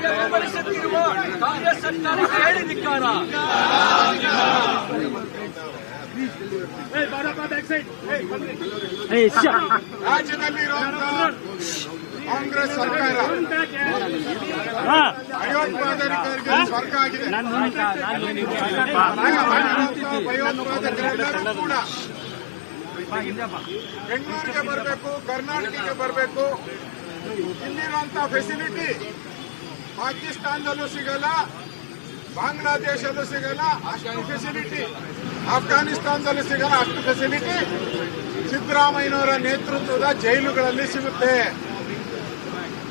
ಜನರಿಗೆ ಬೆಂಬಲಿಸುತ್ತಿರುವ ಕಾಂಗ್ರೆಸ್ ಸರ್ಕಾರಕ್ಕೆ ಹೇಳಿ ಧಿಕ್ಕಾರ ರಾಜ್ಯದಲ್ಲಿರುವಂತಹ ಕಾಂಗ್ರೆಸ್ ಸರ್ಕಾರ ಭಯೋತ್ಪಾದಕರಿಗೆ ಸ್ವರ್ಗ ಆಗಿದೆ ಭಯೋತ್ಪಾದಕರೆಲ್ಲರೂ ಕೂಡ ಬೆಂಗಳೂರಿಗೆ ಬರಬೇಕು ಕರ್ನಾಟಕಕ್ಕೆ ಬರಬೇಕು ಇಲ್ಲಿರುವಂತ ಫೆಸಿಲಿಟಿ ಪಾಕಿಸ್ತಾನದಲ್ಲೂ ಸಿಗಲ್ಲ, ಬಾಂಗ್ಲಾದೇಶದಲ್ಲೂ ಸಿಗಲ್ಲ, ಅಷ್ಟು ಫೆಸಿಲಿಟಿ ಅಫ್ಘಾನಿಸ್ತಾನದಲ್ಲೂ ಸಿಗಲ್ಲ, ಅಷ್ಟು ಫೆಸಿಲಿಟಿ ಸಿದ್ದರಾಮಯ್ಯನವರ ನೇತೃತ್ವದ ಜೈಲುಗಳಲ್ಲಿ ಸಿಗುತ್ತೆ.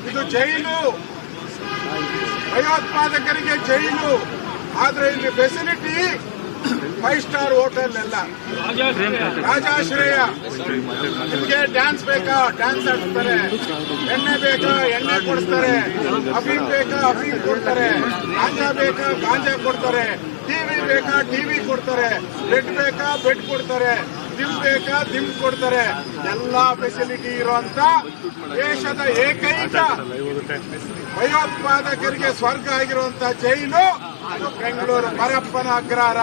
ಇದು ಜೈಲು. ಭಯೋತ್ಪಾದಕರಿಗೆ ಜೈಲು. ಆದರೆ ಇಲ್ಲಿ ಫೆಸಿಲಿಟಿ ಫೈವ್ ಸ್ಟಾರ್ ಹೋಟೆಲ್ ಎಲ್ಲ. ರಾಜಾಶ್ರಯ. ನಿಮ್ಗೆ ಡ್ಯಾನ್ಸ್ ಬೇಕಾ? ಡ್ಯಾನ್ಸ್ ಆಡ್ತಾರೆ ಎಣ್ಣೆ ಬೇಕಾ? ಎಣ್ಣೆ ಕೊಡಿಸ್ತಾರೆ. ಅಫೀಮ್ ಬೇಕಾ? ಅಫೀಮ್ ಕೊಡ್ತಾರೆ. ಗಾಂಜಾ ಬೇಕಾ? ಗಾಂಜಾ ಕೊಡ್ತಾರೆ. ಟಿವಿ ಬೇಕಾ? ಟಿವಿ ಕೊಡ್ತಾರೆ. ಬೆಡ್ ಬೇಕಾ? ಬೆಡ್ ಕೊಡ್ತಾರೆ. ದಿಮ್ ಬೇಕಾ? ದಿಮ್ ಕೊಡ್ತಾರೆ. ಎಲ್ಲಾ ಫೆಸಿಲಿಟಿ ಇರುವಂತ ದೇಶದ ಏಕೈಕ ಭಯೋತ್ಪಾದಕರಿಗೆ ಸ್ವರ್ಗ ಆಗಿರುವಂತ ಜೈಲು ಬೆಂಗಳೂರು ಮರಪ್ಪನ ಅಗ್ರಹಾರ.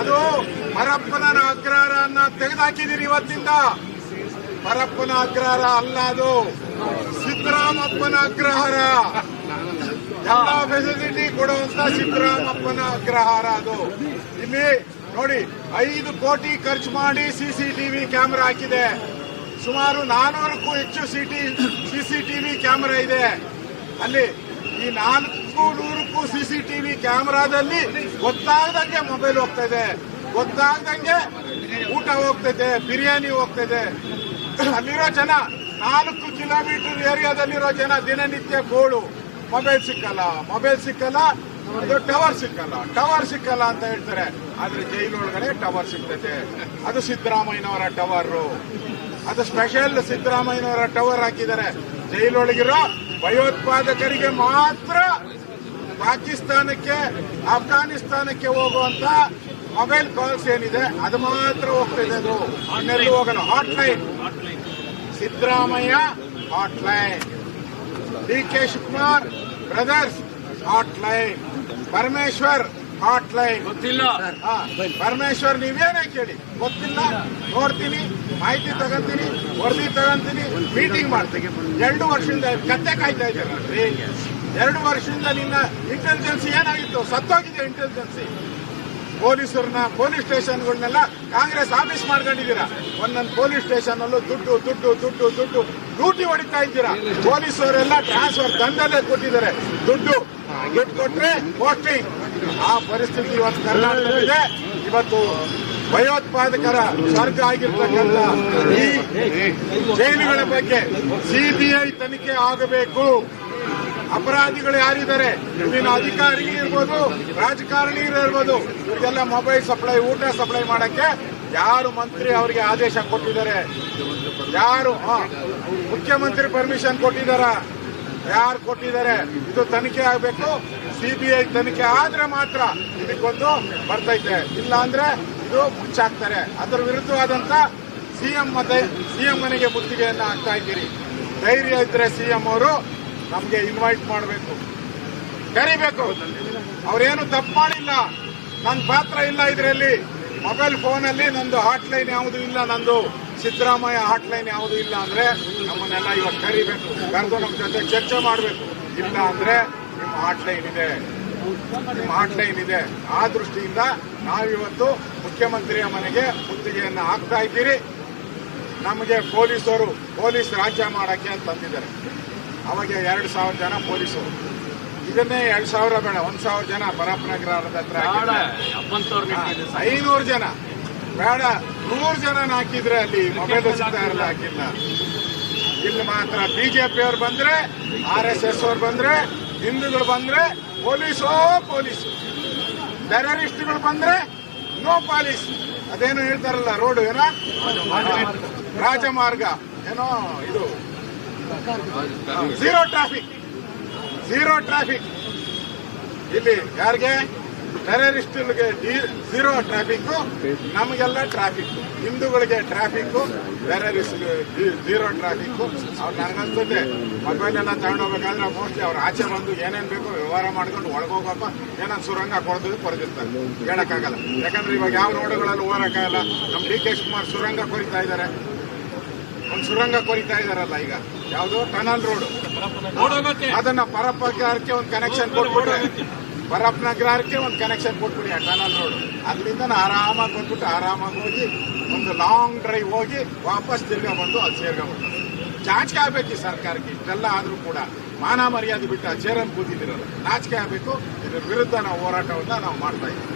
ಅದು ಮರಪ್ಪನ ಅಗ್ರಹಾರನ್ನ ತೆಗೆದುಹಾಕಿದಿರಿ ಇವತ್ತಿಂದ. ಮರಪ್ಪನ ಅಗ್ರಹಾರ ಅಲ್ಲ ಅದು. ಸಿದ್ದರಾಮಪ್ಪನ ಅಗ್ರಹಾರ. ಎಲ್ಲ ಫೆಸಿಲಿಟಿ ಕೊಡುವಂತ ಸಿದ್ದರಾಮಪ್ಪನ ಅಗ್ರಹಾರ ಅದು. ಇಲ್ಲಿ ನೋಡಿ ಐದು ಕೋಟಿ ಖರ್ಚು ಮಾಡಿ ಸಿಸಿಟಿವಿ ಕ್ಯಾಮೆರಾ ಹಾಕಿದೆ. ಸುಮಾರು ನಾನೂರಕ್ಕೂ ಹೆಚ್ಚು ಸಿಟಿ ಸಿಸಿಟಿವಿ ಕ್ಯಾಮೆರಾ ಇದೆ. ಅಲ್ಲಿ ಈ ನಾಲ್ಕು ನೂರಕ್ಕೂ ಸಿಸಿಟಿವಿ ಕ್ಯಾಮೆರಾದಲ್ಲಿ ಗೊತ್ತಾಗದಂಗೆ ಮೊಬೈಲ್ ಹೋಗ್ತಾ ಇದೆ ಗೊತ್ತಾಗದಂಗೆ ಊಟ ಹೋಗ್ತೈತೆ ಬಿರಿಯಾನಿ ಹೋಗ್ತೈತೆ ಅಲ್ಲಿರೋ ಜನ, ನಾಲ್ಕು ಕಿಲೋಮೀಟರ್ ಏರಿಯಾದಲ್ಲಿರೋ ಜನ ದಿನನಿತ್ಯ ಗೋಳು. ಮೊಬೈಲ್ ಸಿಕ್ಕಲ್ಲ ಮೊಬೈಲ್ ಸಿಕ್ಕಲ್ಲ, ಅದು ಟವರ್ ಸಿಕ್ಕಲ್ಲ. ಟವರ್ ಸಿಕ್ಕಲ್ಲ ಅಂತ ಹೇಳ್ತಾರೆ. ಆದ್ರೆ ಜೈಲೊಳಗಡೆ ಟವರ್ ಸಿಗ್ತದೆ. ಅದು ಸಿದ್ದರಾಮಯ್ಯನವರ ಟವರ್. ಅದು ಸ್ಪೆಷಲ್ ಸಿದ್ದರಾಮಯ್ಯನವರ ಟವರ್ ಹಾಕಿದ್ದಾರೆ. ಜೈಲೊಳಗಿರೋ ಭಯೋತ್ಪಾದಕರಿಗೆ ಮಾತ್ರ ಪಾಕಿಸ್ತಾನಕ್ಕೆ ಅಫ್ಘಾನಿಸ್ತಾನಕ್ಕೆ ಹೋಗುವಂತ ಮೊಬೈಲ್ ಕಾಲ್ಸ್ ಏನಿದೆ, ಅದು ಮಾತ್ರ ಹೋಗ್ತಿದೆ ಅದು. ಹೋಗಲ್ಲ. Hot line Siddaramaiah hotline D K Shivakumar brothers hot line Parameshwar hot line ಗೊತ್ತಿಲ್ಲ ಪರಮೇಶ್ವರ್ ನೀವೇನೇ ಕೇಳಿ? ಗೊತ್ತಿಲ್ಲ. ನೋಡ್ತೀನಿ ಮಾಹಿತಿ ತಗೊಂತೀನಿ ವರದಿ ತಗೊಂತೀನಿ ಮೀಟಿಂಗ್ ಮಾಡ್ತೀನಿ. ಎರಡು ವರ್ಷದಿಂದ ಕತ್ತೆ ಕಾಯ್ತಾ ಇದ್ದಾರೆ ಎರಡು ವರ್ಷದಿಂದ ನಿನ್ನ ಇಂಟೆಲಿಜೆನ್ಸಿ ಏನಾಗಿತ್ತು? ಸತ್ತೋಗಿದೆ ಇಂಟೆಲಿಜೆನ್ಸಿ ಪೊಲೀಸರನ್ನ ಪೊಲೀಸ್ ಸ್ಟೇಷನ್ಗಳನ್ನೆಲ್ಲ ಕಾಂಗ್ರೆಸ್ ಆಫೀಸ್ ಮಾಡ್ಕೊಂಡಿದ್ದೀರಾ? ಒಂದೊಂದು ಪೊಲೀಸ್ ಸ್ಟೇಷನ್ ಅಲ್ಲೂ ದುಡ್ಡು ದುಡ್ಡು ದುಡ್ಡು ದುಡ್ಡು ಡ್ಯೂಟಿ ಹೊಡಿತಾ ಇದ್ದೀರಾ? ಪೊಲೀಸರೆಲ್ಲ ಟ್ರಾನ್ಸ್ಫರ್ ದಂಡಲ್ಲೇ ಕೊಟ್ಟಿದ್ದಾರೆ. ದುಡ್ಡು ದುಡ್ಡು ಕೊಟ್ರೆ ಪೋಸ್ಟಿಂಗ್ ಆ ಪರಿಸ್ಥಿತಿ ಇವತ್ತು ಕರ್ನಾಟಕದಲ್ಲಿದೆ. ಇವತ್ತು ಭಯೋತ್ಪಾದಕರ ಸ್ವರ್ಗ ಆಗಿರ್ತಕ್ಕಂಥ ಈ ಜೈಲುಗಳ ಬಗ್ಗೆ ಸಿಬಿಐ ತನಿಖೆ ಆಗಬೇಕು. ಅಪರಾಧಿಗಳು ಯಾರಿದ್ದಾರೆ? ಇಲ್ಲಿನ ಅಧಿಕಾರಿ ಇರ್ಬೋದು, ರಾಜಕಾರಣಿ ಇರ್ಬೋದು ಇದೆಲ್ಲ ಮೊಬೈಲ್ ಸಪ್ಲೈ ಊಟ ಸಪ್ಲೈ ಮಾಡಕ್ಕೆ ಯಾರು ಮಂತ್ರಿ ಅವರಿಗೆ ಆದೇಶ ಕೊಟ್ಟಿದ್ದಾರೆ? ಯಾರು? ಮುಖ್ಯಮಂತ್ರಿ ಪರ್ಮಿಷನ್ ಕೊಟ್ಟಿದ್ದಾರ? ಯಾರು ಕೊಟ್ಟಿದ್ದಾರೆ? ಇದು ತನಿಖೆ ಆಗಬೇಕು. ಸಿಬಿಐ ತನಿಖೆ ಆದ್ರೆ ಮಾತ್ರ ಇದಕ್ಕೊಂದು ಬರ್ತೈತೆ. ಇಲ್ಲ ಅಂದ್ರೆ ಇದು ಮುಚ್ಚಾಕ್ತಾರೆ. ಅದರ ವಿರುದ್ಧವಾದಂತ ಸಿಎಂ ಮತ್ತೆ ಸಿಎಂ ಮನೆಗೆ ಮುತ್ತಿಗೆಯನ್ನ ಹಾಕ್ತಾ ಇದ್ದೀರಿ. ಧೈರ್ಯ ಇದ್ರೆ ಸಿಎಂ ಅವರು ನಮ್ಗೆ ಇನ್ವೈಟ್ ಮಾಡಬೇಕು. ಕರಿಬೇಕು. ಅವ್ರೇನು ತಪ್ಪು ಮಾಡಿಲ್ಲ. ನನ್ನ ಪಾತ್ರ ಇಲ್ಲ ಇದರಲ್ಲಿ. ಮೊಬೈಲ್ ಫೋನಲ್ಲಿ ನಂದು ಹಾಟ್ ಲೈನ್ ಯಾವುದು ಇಲ್ಲ, ನಂದು ಸಿದ್ದರಾಮಯ್ಯ ಹಾಟ್ ಲೈನ್ ಯಾವುದು ಇಲ್ಲ ಅಂದ್ರೆ ನಮ್ಮನ್ನೆಲ್ಲ ಇವಾಗ ಕರಿಬೇಕು. ಕರೆದು ನಮ್ಮ ಜೊತೆ ಚರ್ಚೆ ಮಾಡಬೇಕು. ಇಲ್ಲ ಅಂದ್ರೆ ನಿಮ್ಮ ಹಾಟ್ಲೈನ್ ಇದೆ ನಿಮ್ಮ ಹಾಟ್ಲೈನ್ ಇದೆ ಆ ದೃಷ್ಟಿಯಿಂದ ನಾವಿವತ್ತು ಮುಖ್ಯಮಂತ್ರಿಯ ಮನೆಗೆ ಮುತ್ತಿಗೆಯನ್ನು ಹಾಕ್ತಾ ಇದ್ದೀರಿ. ನಮಗೆ ಪೊಲೀಸರು ಪೊಲೀಸ್ ರಾಜ್ಯ ಮಾಡಕ್ಕೆ ಅಂತ ತಂದಿದ್ದಾರೆ. ಅವಾಗ ಎರಡು ಸಾವಿರ ಜನ ಪೊಲೀಸರು. ಇದನ್ನೇ ಎರಡು ಸಾವಿರ ಬೇಡ ಒಂದು ಸಾವಿರ ಜನ ಪರಪ್ಪನಗರದ ಹತ್ರ. ಐನೂರು ಜನ. ಬೇಡ ನೂರು ಜನ ಹಾಕಿದ್ರೆ ಅಲ್ಲಿ ಮೊಬೈಲ್ ಇರಲ್ಲ ಹಾಕಿಲ್ಲ ಇಲ್ಲಿ ಮಾತ್ರ ಬಿಜೆಪಿ ಅವ್ರು ಬಂದ್ರೆ ಆರ್ ಎಸ್ ಎಸ್ ಅವ್ರು ಬಂದ್ರೆ ಹಿಂದೂಗಳು ಬಂದ್ರೆ ಪೊಲೀಸೋ ಪೊಲೀಸ್. ಟೆರರಿಸ್ಟ್ಗಳು ಬಂದ್ರೆ ನೋ ಪಾಲಿಸ್. ಅದೇನು ಹೇಳ್ತಾರಲ್ಲ ರೋಡ್ ಏನೋ? ರಾಜಮಾರ್ಗ. ಏನೋ ಇದು. ಝೀರೋ ಟ್ರಾಫಿಕ್ ಝೀರೋ ಟ್ರಾಫಿಕ್ ಇಲ್ಲಿ ಯಾರಿಗೆ? ಟೆರರಿಸ್ಟ್ಗಳಿಗೆ ಝೀರೋ ಟ್ರಾಫಿಕ್ ನಮಗೆಲ್ಲ ಟ್ರಾಫಿಕ್ ಹಿಂದೂಗಳಿಗೆ ಟ್ರಾಫಿಕ್ ಟೆರರಿಸ್ಟ್ ಝೀರೋ ಟ್ರಾಫಿಕ್ ಅವ್ರು ನನಗನ್ಸುತ್ತೆ ಮೊಬೈಲ್ ಎಲ್ಲ ತಗೊಂಡೋಗ್ಬೇಕಾದ್ರೆ ಮೋಸ್ಟ್ಲಿ ಅವ್ರು ಆಚೆ ಬಂದು ಏನೇನು ಬೇಕೋ ವ್ಯವಹಾರ ಮಾಡ್ಕೊಂಡು ಒಳಗೋಗಪ್ಪ ಏನೋ ಸುರಂಗ ಕೊಡ್ತೀವಿ ಕೊಡ್ತಿರ್ತಾರೆ. ಹೇಳಕ್ಕಾಗಲ್ಲ. ಯಾಕಂದ್ರೆ ಇವಾಗ ಯಾವ ರೋಡ್ಗಳಲ್ಲಿ ಹೋಗಕ್ಕಾಗಲ್ಲ ನಮ್ಮ ಡಿ ಕೆ ಶಿವಕುಮಾರ್ ಸುರಂಗ ಕೊರಿತಾ ಇದ್ದಾರೆ. ಒಂದು ಸುರಂಗ ಕೊರಿತಾ ಇದಾರಲ್ಲ ಈಗ. ಯಾವುದು ಟನಲ್ ರೋಡ್. ಅದನ್ನ ಪರಪ್ಪಗಾರಕ್ಕೆ ಒಂದು ಕನೆಕ್ಷನ್ ಕೊಟ್ಬಿಟ್ರೆ. ನಗರಕ್ಕೆ ಒಂದು ಕನೆಕ್ಷನ್ ಕೊಟ್ಬಿಡಿ ಆ ಟನಲ್ ರೋಡ್ ಅಲ್ಲಿಂದ ಆರಾಮಾಗಿ ಬಂದ್ಬಿಟ್ಟು ಆರಾಮಾಗಿ ಹೋಗಿ ಒಂದು ಲಾಂಗ್ ಡ್ರೈವ್ ಹೋಗಿ ವಾಪಸ್ ತಿರ್ಗಾ ಬಂದು ಅಲ್ಲಿ ಸೇರ್ಕೊಂಡ್ಬಿಟ್ಟು ನಾಚಿಕೆ ಆಗ್ಬೇಕು ಸರ್ಕಾರಕ್ಕೆ, ಇಷ್ಟೆಲ್ಲ ಆದರೂ ಕೂಡ. ಮಾನ ಮರ್ಯಾದೆ ಬಿಟ್ಟು ಆ ಚೇರನ್ನು ಕೂತಿದ್ದೀರಲ್ಲ ನಾಚಿಕೆ ಆಗ್ಬೇಕು, ಇದ್ರ ವಿರುದ್ಧ ನಾವು ಹೋರಾಟವನ್ನು ನಾವು ಮಾಡ್ತಾ ಇದ್ದೀವಿ.